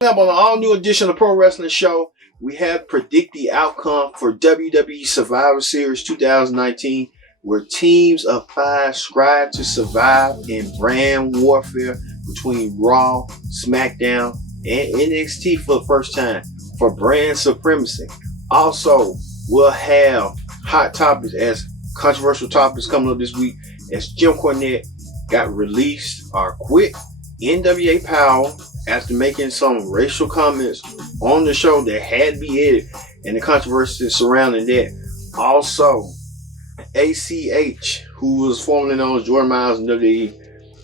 Up on an all-new edition of Pro Wrestling Show, we have predict the outcome for WWE Survivor Series 2019, where teams of five strive to survive in brand warfare between Raw, SmackDown, and NXT for the first time for brand supremacy. Also, we'll have hot topics as controversial topics coming up this week as Jim Cornette got released or quit NWA Power after making some racial comments on the show that had to be edited and the controversy surrounding that. Also, ACH, who was formerly known as Jordan Miles in WWE,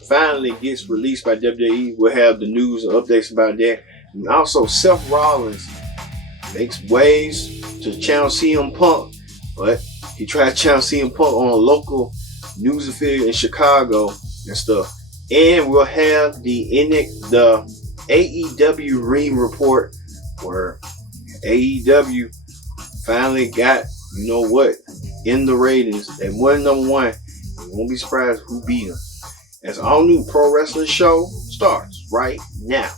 finally gets released by WWE. We'll have the news and updates about that. And also, Seth Rollins makes waves to challenge CM Punk, but he tried to challenge CM Punk on a local news affiliate in Chicago and stuff. And we'll have the AEW Ring Report, where AEW finally got, you know what, in the ratings. They won number one. You won't be surprised who beat them. As all new Pro Wrestling Show starts right now.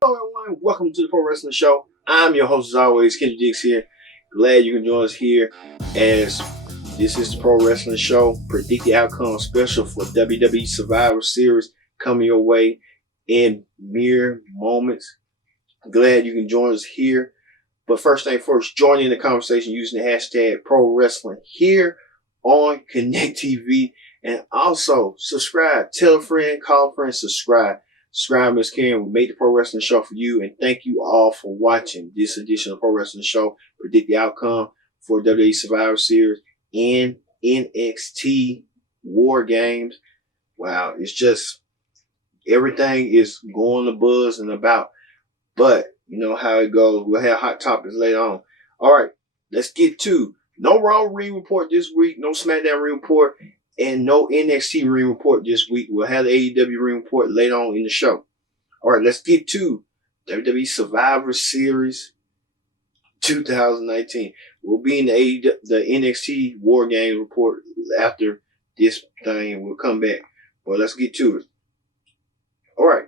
Hello everyone, welcome to the Pro Wrestling Show. I'm your host as always, Kenny Diggs here. Glad you can join us here as this is the Pro Wrestling Show. Predict the outcome special for WWE Survivor Series coming your way in mere moments. Glad you can join us here. But first thing first, join in the conversation using the hashtag Pro Wrestling here on Connect TV. And also subscribe. Tell a friend, call a friend, subscribe. Subscribe is caring. We made the Pro Wrestling Show for you, and thank you all for watching this edition of Pro Wrestling Show. Predict the outcome for WWE Survivor Series and NXT WarGames. Wow, it's just everything is going to buzz and about. But you know how it goes. We'll have hot topics later on. All right, let's get to no Raw Ring Report this week, no SmackDown Ring Report, and no NXT Ring Report this week. We'll have the AEW Ring Report later on in the show. All right, let's get to WWE Survivor Series 2019. We'll be in the NXT War Games report after this thing. We'll come back. But let's get to it. All right.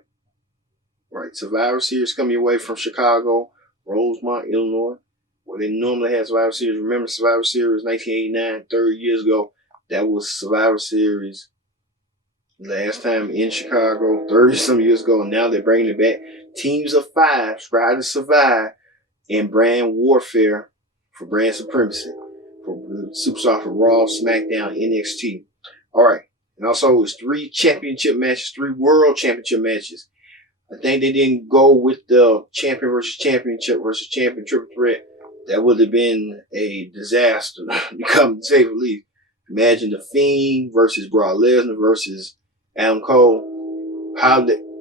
Survivor Series coming your way from Chicago, Rosemont, Illinois, where they normally have Survivor Series. Remember Survivor Series 1989, 30 years ago. That was Survivor Series last time in Chicago, 30-some years ago. And now they're bringing it back. Teams of five try to survive in brand warfare for brand supremacy. For Superstar, for Raw, SmackDown, NXT. All right. And also it's 3 championship matches, 3 world championship matches. I think they didn't go with the champion versus championship versus champion triple threat. That would have been a disaster to come to say the least. Imagine The Fiend versus Brock Lesnar versus Adam Cole.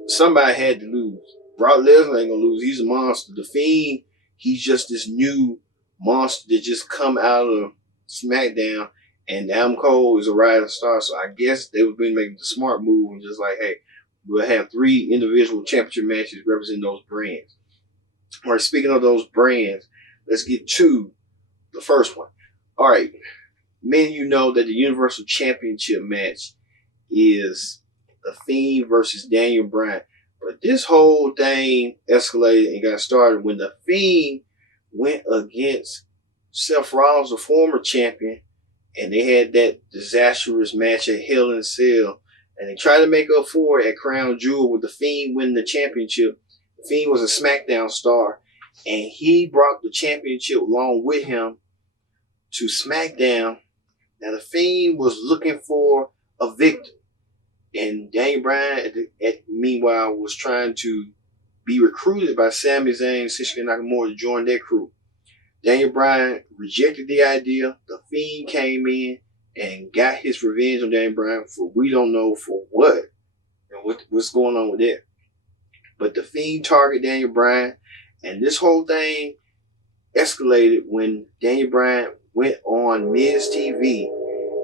Somebody had to lose. Brock Lesnar ain't gonna lose. He's a monster. The Fiend, he's just this new monster that just come out of SmackDown. And Adam Cole is a rising star. So I guess they would be making the smart move and just like, hey, we'll have 3 individual championship matches representing those brands. All right, speaking of those brands, let's get to the first one. All right. Many of you know that the Universal Championship match is The Fiend versus Daniel Bryan. But this whole thing escalated and got started when The Fiend went against Seth Rollins, the former champion, and they had that disastrous match at Hell in a Cell. And they tried to make up for it at Crown Jewel with The Fiend winning the championship. The Fiend was a SmackDown star, and he brought the championship along with him to SmackDown. Now, The Fiend was looking for a victim. And Daniel Bryan, meanwhile, was trying to be recruited by Sami Zayn and Shinsuke Nakamura to join their crew. Daniel Bryan rejected the idea. The Fiend came in and got his revenge on Daniel Bryan for we don't know for what. And what's going on with that. But The Fiend targeted Daniel Bryan. And this whole thing escalated when Daniel Bryan went on Miz TV,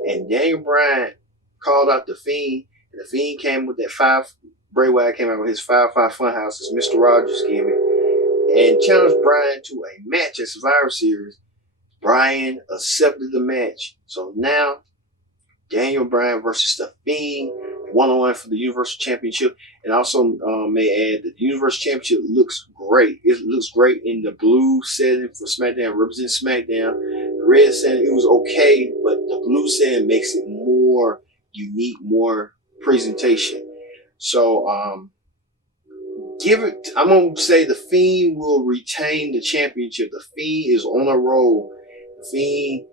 and Daniel Bryan called out The Fiend, and The Fiend came with that Bray Wyatt came out with his 5-5 Funhouse, his Mr. Rogers gimmick, and challenged Bryan to a match at Survivor Series. Bryan accepted the match. So now Daniel Bryan versus The Fiend, one-on-one for the Universal Championship. And also may add that the Universal Championship looks great. It looks great in the blue setting for SmackDown, representing SmackDown. The red setting, it was okay, but the blue setting makes it more unique, more presentation. So I'm going to say The Fiend will retain the championship. The Fiend is on a roll. The Fiend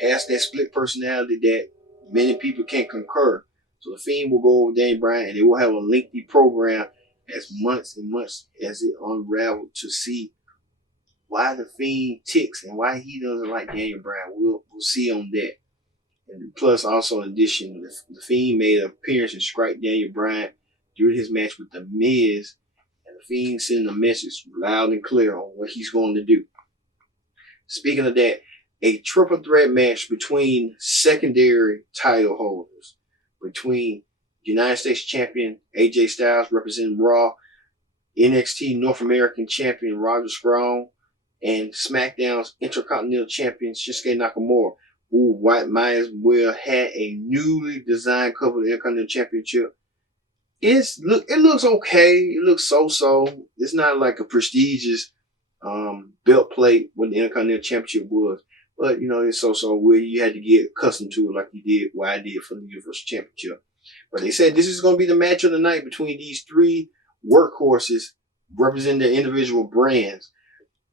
has that split personality that many people can concur. So The Fiend will go over Daniel Bryan, and they will have a lengthy program as months and months as it unravels to see why The Fiend ticks and why he doesn't like Daniel Bryan. We'll see on that. And plus, also in addition, The Fiend made an appearance and strike Daniel Bryan during his match with The Miz, and The Fiend sending a message loud and clear on what he's going to do. Speaking of that, a triple threat match between secondary title holders, between United States Champion AJ Styles representing Raw, NXT North American Champion Roderick Strong, and SmackDown's Intercontinental Champion Shinsuke Nakamura, who might as well had a newly designed cover of the Intercontinental Championship. It looks okay. It looks so. It's not like a prestigious belt plate when the Intercontinental Championship was. But, it's so where you had to get accustomed to it like you did, what I did for the Universal Championship. But they said this is going to be the match of the night between these three workhorses representing their individual brands.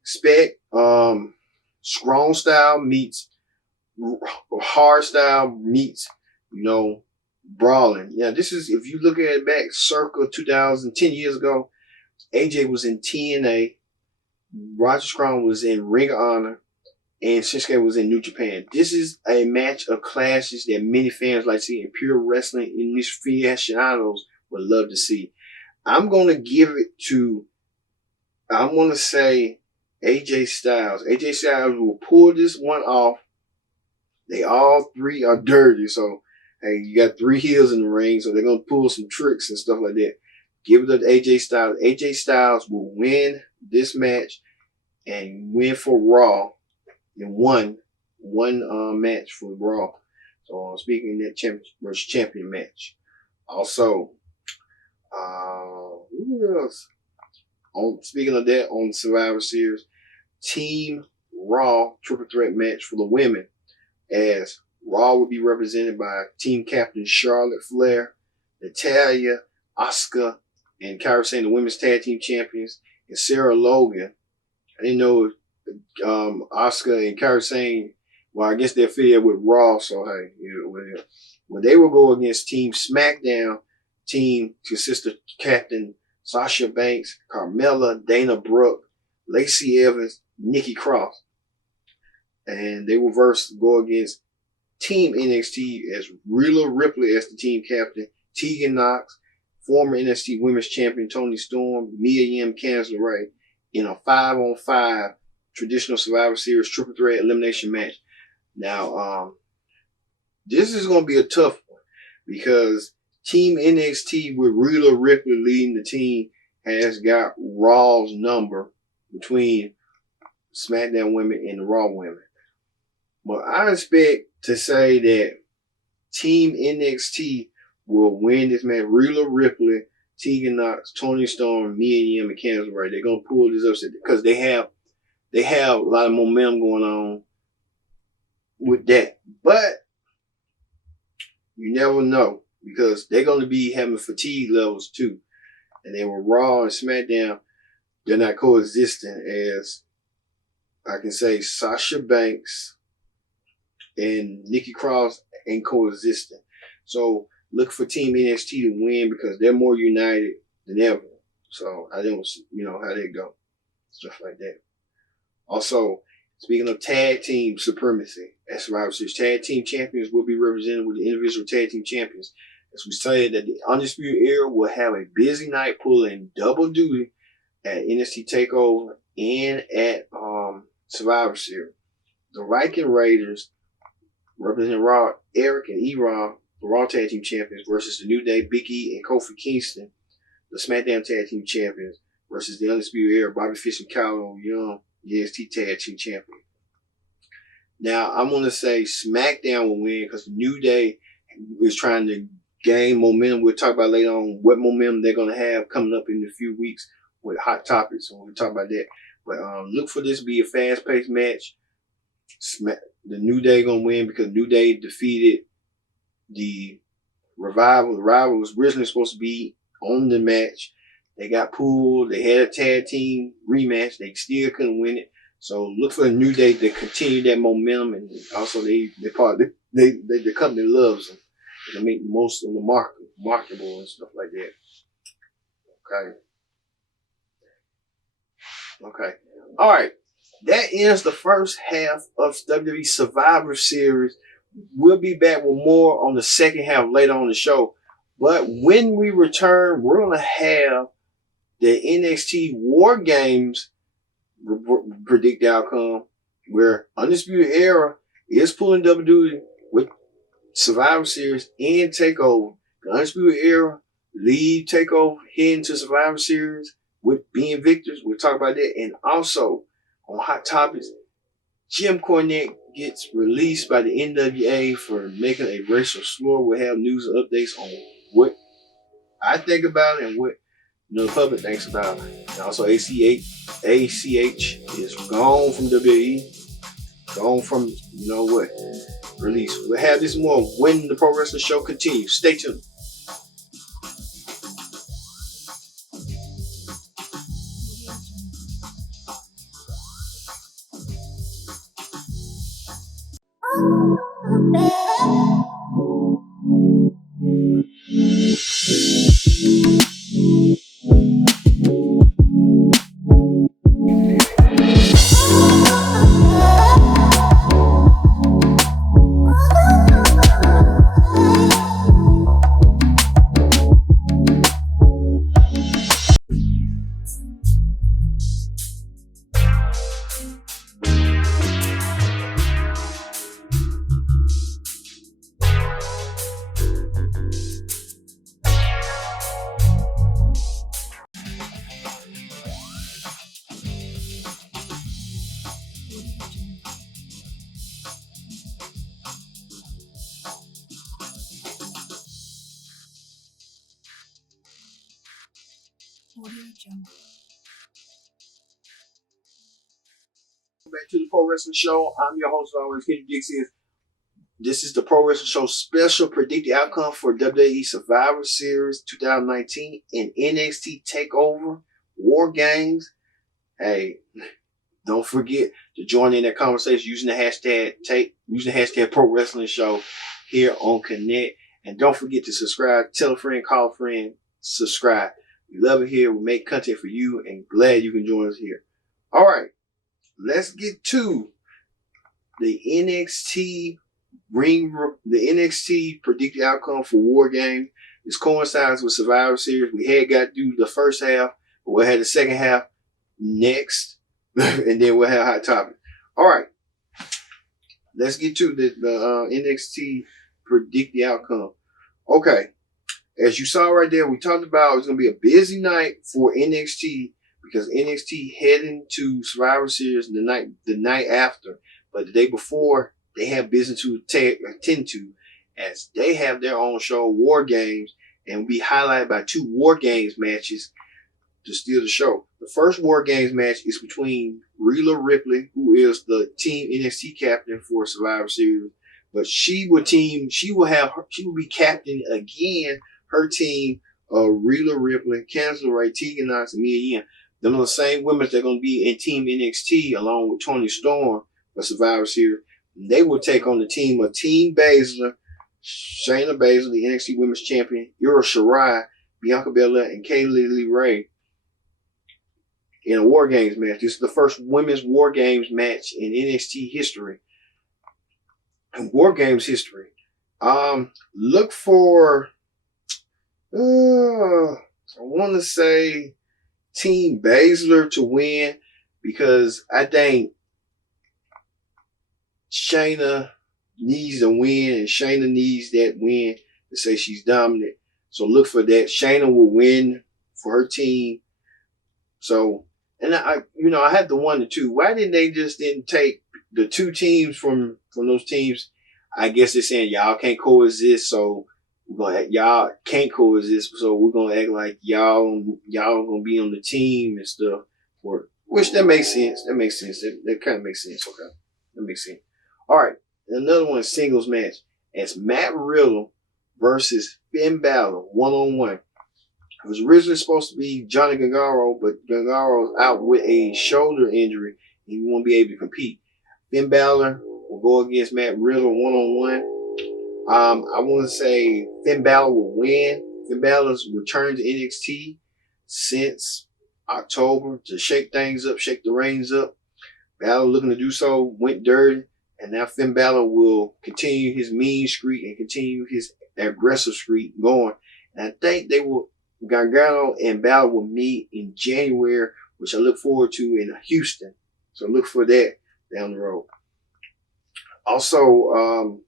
Expect strong style meets hard style meets, brawling. Yeah, this is, if you look at it back circa 2010 years ago, AJ was in TNA, Roger Strong was in Ring of Honor, and Shinsuke was in New Japan. This is a match of clashes that many fans like to see in pure wrestling in these aficionados would love to see. I'm going to give it to, I'm going to say AJ Styles. AJ Styles will pull this one off. They all three are dirty, so hey, you got three heels in the ring, so they're going to pull some tricks and stuff like that. Give it to AJ Styles. AJ Styles will win this match and win for Raw in one match for Raw. So speaking of that champion versus champion match. Also, who else? Speaking of that, on Survivor Series, Team Raw triple threat match for the women, as Raw will be represented by team captain Charlotte Flair, Natalya, Asuka, and Kairi Sane, the women's tag team champions, and Sarah Logan. I didn't know if Asuka and Kairi Sane, well, I guess they're affiliated with Raw, so hey, well, they will go against Team SmackDown. Team consists of Captain Sasha Banks, Carmella, Dana Brooke, Lacey Evans, Nikki Cross. And they will go against Team NXT as Rhea Ripley as the team captain, Tegan Knox, former NXT Women's Champion Toni Storm, Mia Yim, Candice LeRae, in a 5-on-5 traditional Survivor Series triple threat elimination match. Now, this is going to be a tough one because Team NXT with Rhea Ripley leading the team has got Raw's number between SmackDown women and the Raw women. But I expect to say that Team NXT will win this match. Rhea Ripley, Tegan Knox, Toni Storm, Mia Yim, and Candice LeRae. They're going to pull this upset because they have a lot of momentum going on with that. But you never know because they're going to be having fatigue levels too. And then with Raw and SmackDown, they're not coexisting, as I can say Sasha Banks and Nikki Cross ain't coexisting. So look for Team NXT to win because they're more united than ever. So I don't, how they go. Stuff like that. Also, speaking of tag team supremacy at Survivor Series, tag team champions will be represented with the individual tag team champions. As we said, that the Undisputed Era will have a busy night pulling double duty at NXTTakeover and at Survivor Series. The Viking Raiders representing Raw, Eric and E-Raw, the Raw Tag Team Champions, versus the New Day, Big E and Kofi Kingston, the SmackDown Tag Team Champions, versus the Undisputed Era, Bobby Fish and Kyle Young, the NXT Tag Team Champions. Now, I'm going to say SmackDown will win because New Day is trying to gain momentum. We'll talk about later on what momentum they're going to have coming up in a few weeks with Hot Topics. So we'll talk about that. But look for this to be a fast-paced match. The New Day going to win because New Day defeated the Revival. The Revival was originally supposed to be on the match. They got pulled. They had a tag team rematch. They still couldn't win it. So look for the New Day to continue that momentum, and also the company loves them. They make most of them marketable and stuff like that. Okay. All right. That ends the first half of WWE Survivor Series. We'll be back with more on the second half later on the show. But when we return, we're going to have the NXT WarGames predict the outcome, where Undisputed Era is pulling WWE with Survivor Series and TakeOver. The Undisputed Era lead TakeOver heading to Survivor Series with being victors. We'll talk about that. And also on Hot Topics, Jim Cornette gets released by the NWA for making a racial slur. We'll have news and updates on what I think about it and what the public thinks about it. And also ACH is gone from WWE, gone from release. We'll have this more when the Pro Wrestling Show continues. Stay tuned. Back to the Pro Wrestling Show. I'm your host, always, Kenny Dixon. This is the Pro Wrestling Show special predict the outcome for WWE Survivor Series 2019 and NXT TakeOver WarGames. Hey, don't forget to join in that conversation using the hashtag Pro Wrestling Show here on Connect. And don't forget to subscribe, tell a friend, call a friend, subscribe. We love it here. We make content for you and glad you can join us here. All right. Let's get to the NXT predicted outcome for WarGames. This coincides with Survivor Series. We had got to do the first half, but we'll have the second half next, and then we'll have Hot Topic. All right, let's get to the NXT predict the outcome. Okay, as you saw right there, we talked about it's going to be a busy night for NXT. Because NXT heading to Survivor Series the night after, but the day before they have business to attend to, as they have their own show, WarGames, and will be highlighted by 2 WarGames matches to steal the show. The first WarGames match is between Rhea Ripley, who is the Team NXT captain for Survivor Series, but she will be captain again. Her team, Rhea Ripley, Candice LeRae, Tegan Knox, and Mia Yim. Them are the same women that are going to be in Team NXT along with Toni Storm for Survivor Series. They will take on the team of Team Baszler, Shayna Baszler, the NXT Women's Champion, Io Shirai, Bianca Belair, and Kaylee Lee Ray in a WarGames match. This is the first women's WarGames match in NXT history. In WarGames history. Look for, I want to say, Team Baszler to win because I think Shayna needs a win and Shayna needs that win to say she's dominant. So look for that. Shayna will win for her team. So, and I had to wonder too, why didn't they just take the two teams from those teams, I guess they're saying y'all can't coexist, so y'all can't coexist, so we're gonna act like y'all gonna be on the team and stuff. Which that makes sense. That makes sense. That kind of makes sense. Okay, that makes sense. All right, another one, singles match. It's Matt Riddle versus Finn Balor 1-on-1. It was originally supposed to be Johnny Gargano, but Gargano's out with a shoulder injury. He won't be able to compete. Finn Balor will go against Matt Riddle 1-on-1. I want to say Finn Balor will win. Finn Balor's returned to NXT since October to shake things up, shake the reins up. Balor looking to do so, went dirty, and now Finn Balor will continue his mean streak and continue his aggressive streak going. And I think Gargano and Balor will meet in January, which I look forward to in Houston. So look for that down the road. Also,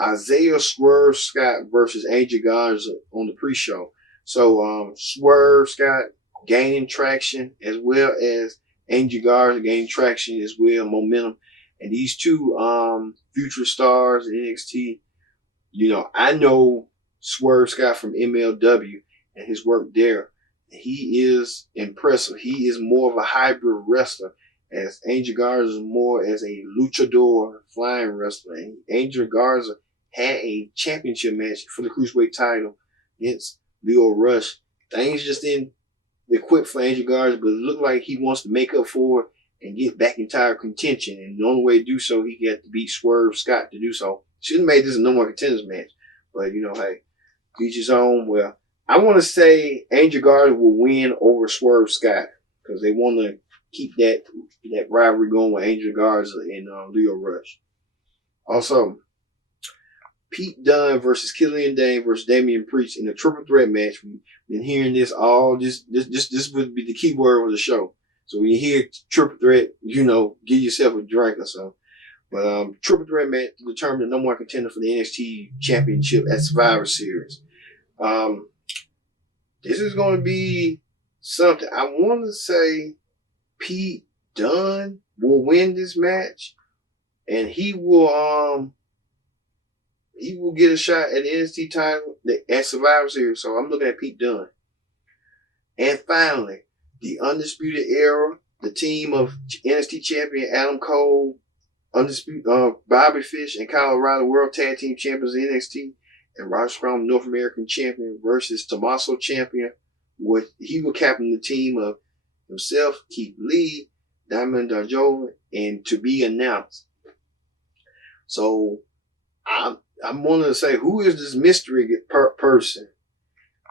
Isaiah Swerve Scott versus Angel Garza on the pre-show. So Swerve Scott gaining traction as well as Angel Garza gaining traction as well, momentum. And these two future stars in NXT, I know Swerve Scott from MLW and his work there. He is impressive. He is more of a hybrid wrestler, as Angel Garza is more as a luchador flying wrestler. And Angel Garza had a championship match for the Cruiserweight title against Leo Rush. Things just didn't equip for Angel Garza, but it looked like he wants to make up for it and get back in title contention. And the only way to do so, he got to beat Swerve Scott to do so. Should have made this a no more contenders match. But, hey, each his own. Well, I want to say Angel Garza will win over Swerve Scott because they want to keep that rivalry going with Angel Garza and Leo Rush. Also, Pete Dunne versus Killian Dane versus Damian Priest in a triple threat match. We've been hearing this all. This would be the key word of the show. So when you hear triple threat, give yourself a drink or something. But triple threat match to determine the number one contender for the NXT Championship at Survivor Series. This is going to be something. I want to say Pete Dunne will win this match, and he will get a shot at the NXT title at Survivor Series. So I'm looking at Pete Dunne. And finally, the Undisputed Era, the team of NXT champion Adam Cole, Bobby Fish, and Kyle O'Reilly, World Tag Team Champions of NXT, and Roger Strong, North American Champion, versus Tommaso Ciampa. He will captain the team of himself, Keith Lee, Diamond Darjova, and to be announced. So I'm wanting to say, who is this mystery person?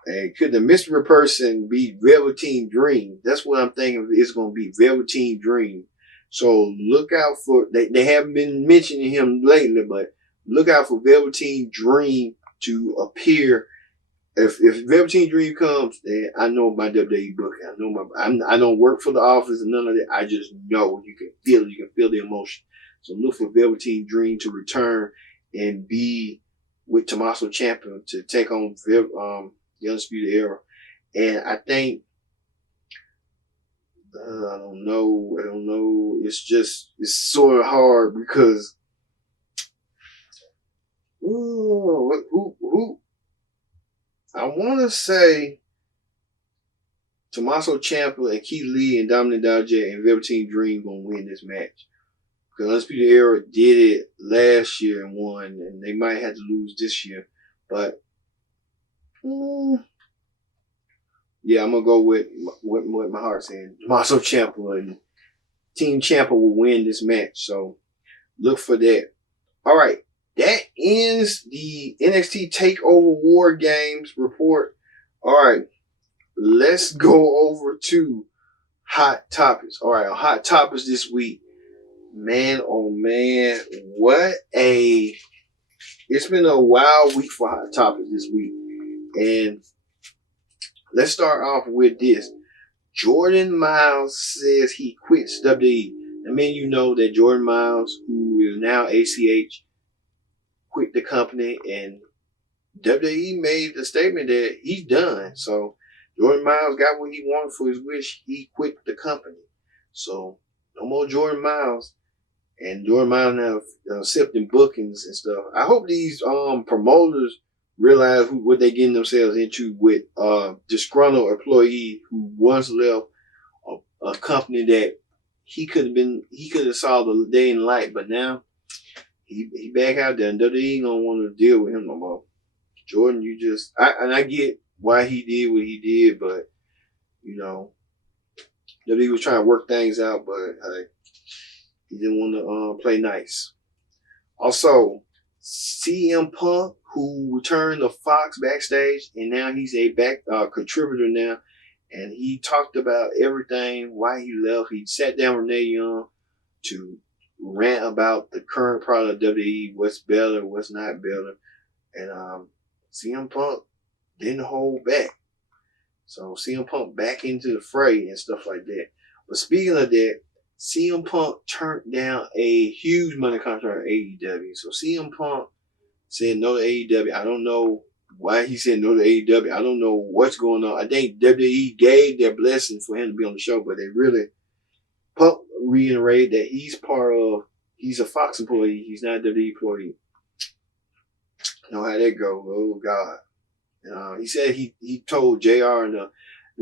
And could the mystery person be Velveteen Dream? That's what I'm thinking it's going to be, Velveteen Dream. So look out for, they haven't been mentioning him lately, but look out for Velveteen Dream to appear. If Velveteen Dream comes, then I know my WWE booking. I don't work for the office and none of that. I just know you can feel it. You can feel the emotion. So look for Velveteen Dream to return and be with Tommaso Ciampa to take on the Undisputed Era. And I think, I don't know. It's sort of hard because, who? I want to say Tommaso Ciampa and Keith Lee and Dominic Dajah and Velveteen Dream going to win this match. Because Undisputed Era did it last year and won, and they might have to lose this year. But, yeah, I'm going to go with what my heart's saying. Tommaso Ciampa and Team Ciampa will win this match. So, look for that. All right. That ends the NXT TakeOver WarGames report. All right. Let's go over to Hot Topics. All right. On Hot Topics this week. Man, oh man. It's been a wild week for Hot Topics this week. And let's start off with this. Jordan Miles says he quits WWE. I mean, you know that Jordan Miles, who is now ACH, quit the company, and WWE made the statement that he's done. So Jordan Miles got what he wanted for his wish. He quit the company. So no more Jordan Miles. and doing mine now, accepting bookings and stuff. I hope these promoters realize what they getting themselves into with disgruntled employee who once left a company that he could have saw the day in light, but now he back out there, and WWE don't want to deal with him no more. Jordan, I get why he did what he did, but WWE was trying to work things out, but he didn't want to play nice. Also, CM Punk, who returned to Fox backstage, and now he's a back contributor now, and he talked about everything, why he left. He sat down with Renee Young to rant about the current product of WWE, what's better, what's not better, and CM Punk didn't hold back. So CM Punk back into the fray and stuff like that. But speaking of that, CM Punk turned down a huge money contract at AEW. So CM Punk said no to AEW. I don't know why he said no to AEW. I don't know what's going on. I think WWE gave their blessing for him to be on the show, but they really Punk reiterated that he's a Fox employee. He's not a WWE employee. You know how that go. Oh God. He said he told JR and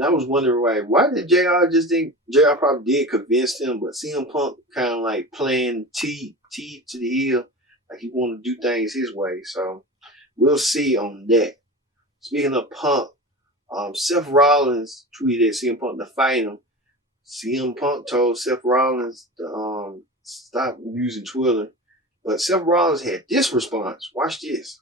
I was wondering why did JR just think JR probably did convince him, but CM Punk kind of like playing T to the heel, like he wanted to do things his way. So we'll see on that. Speaking of Punk, Seth Rollins tweeted at CM Punk to fight him. CM Punk told Seth Rollins to stop using Twitter, but Seth Rollins had this response. Watch this.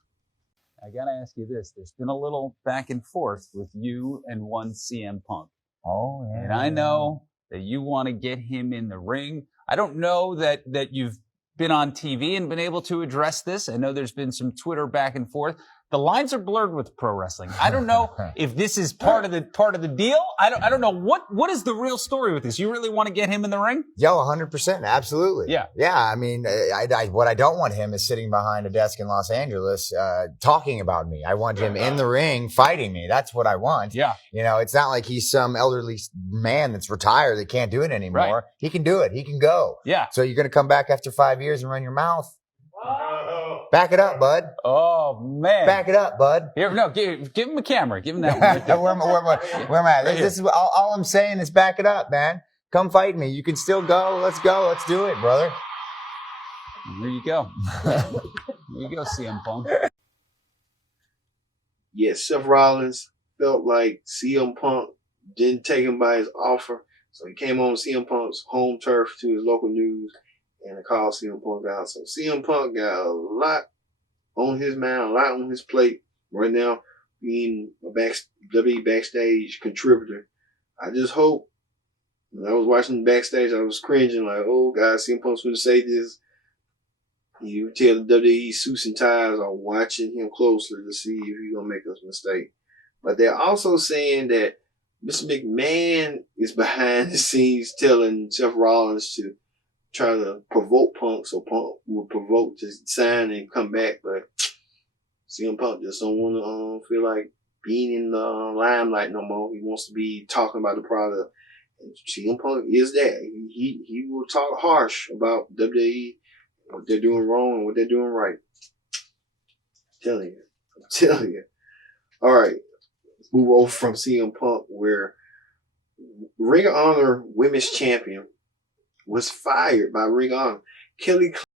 I gotta ask you this. There's been a little back and forth with you and one CM Punk. Oh, yeah. And I know that you want to get him in the ring. I don't know that you've been on TV and been able to address this. I know there's been some Twitter back and forth. The lines are blurred with pro wrestling. I don't know if this is part of the deal. I don't know what is the real story with this. You really want to get him in the ring? Yo, 100%. Absolutely. Yeah. Yeah. I mean, what I don't want him is sitting behind a desk in Los Angeles, talking about me. I want him in the ring fighting me. That's what I want. Yeah. It's not like he's some elderly man that's retired that can't do it anymore. Right. He can do it. He can go. Yeah. So you're going to come back after 5 years and run your mouth? Back it up, bud. Oh, man. Back it up, bud. Here, no, give him a camera. Give him that one. Where am I? This is all I'm saying is back it up, man. Come fight me. You can still go. Let's go. Let's do it, brother. Here you go. Here you go, CM Punk. Yes, Seth Rollins felt like CM Punk didn't take him by his offer, so he came on CM Punk's home turf to his local news and called CM Punk out. So CM Punk got a lot on his mind, a lot on his plate right now, being a WWE backstage contributor. I just hope, when I was watching backstage, I was cringing like, oh God, CM Punk's going to say this. You tell the WWE suits and ties are watching him closely to see if he's going to make a mistake. But they're also saying that Mr. McMahon is behind the scenes telling Seth Rollins to try to provoke Punk, so Punk will provoke to sign and come back. But CM Punk just don't want to feel like being in the limelight no more. He wants to be talking about the product. And CM Punk is that. He will talk harsh about WWE, what they're doing wrong and what they're doing right. I'm telling you. All right, let's move over from CM Punk, where Ring of Honor Women's Champion was fired by Ring of Honor. Kelly